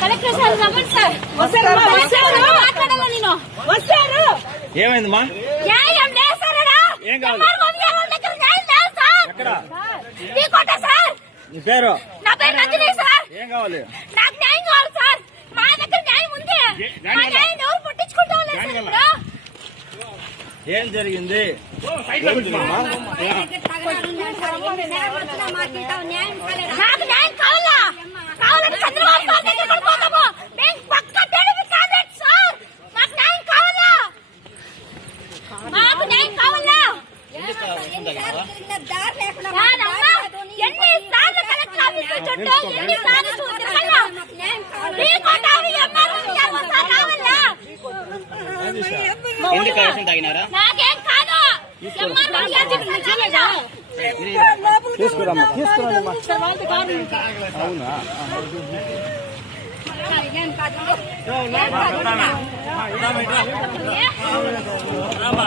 Collector sir రమ్మని sir. మాట్లాడాలా నేను? వస్తారు. ఏమైందమ్మా? న్యాయం లేదు సార్. ఏం కావాలి? దగ్గర న్యాయం లేదు సార్. ఎక్కడ? నీ కోట సార్. నీ పేరు? నా పేరు నందిని సార్. ఏం కావాలి? నాకు న్యాయం కావాలి సార్. మా దగ్గర న్యాయం ఉంది. మా న్యాయం ఎవరు పట్టించుకుంటాం లేదు సార్. ఏం జరిగింది? నాకు న్యాయం కావాలా? కావాలని చంద్రబాబు సార్ దగ్గర పోతాము. మేము పక్క టీడీపీ క్యాండిడేట్ సార్. మాకు న్యాయం కావాలా? మాకు న్యాయం కావాలా? ఎన్నిసార్లు కలెక్టర్ ఆఫీస్ చుట్టూ ఎన్నిసార్లు చూడాలా? మీ కోట సార్ రావాలా? నాకేం కాదు. తీసుకురామ్మా, తీసుకురామ్మా. అవునా?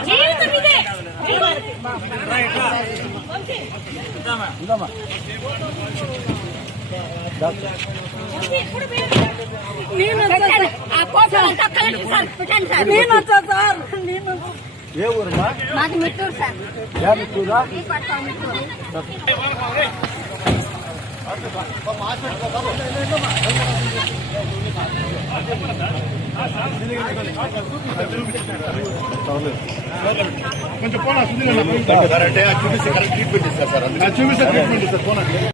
జీవితం ఇదే. ఏ ఊరుమా? మాది మిట్టూరు సార్. మిట్టూరా? కొంచెం పోనా చూపిస్తే కరెక్ట్ ట్రీట్మెంట్ ఇస్తారు సార్. చూపిస్తే ట్రీట్మెంట్ ఇస్తారు పోనా.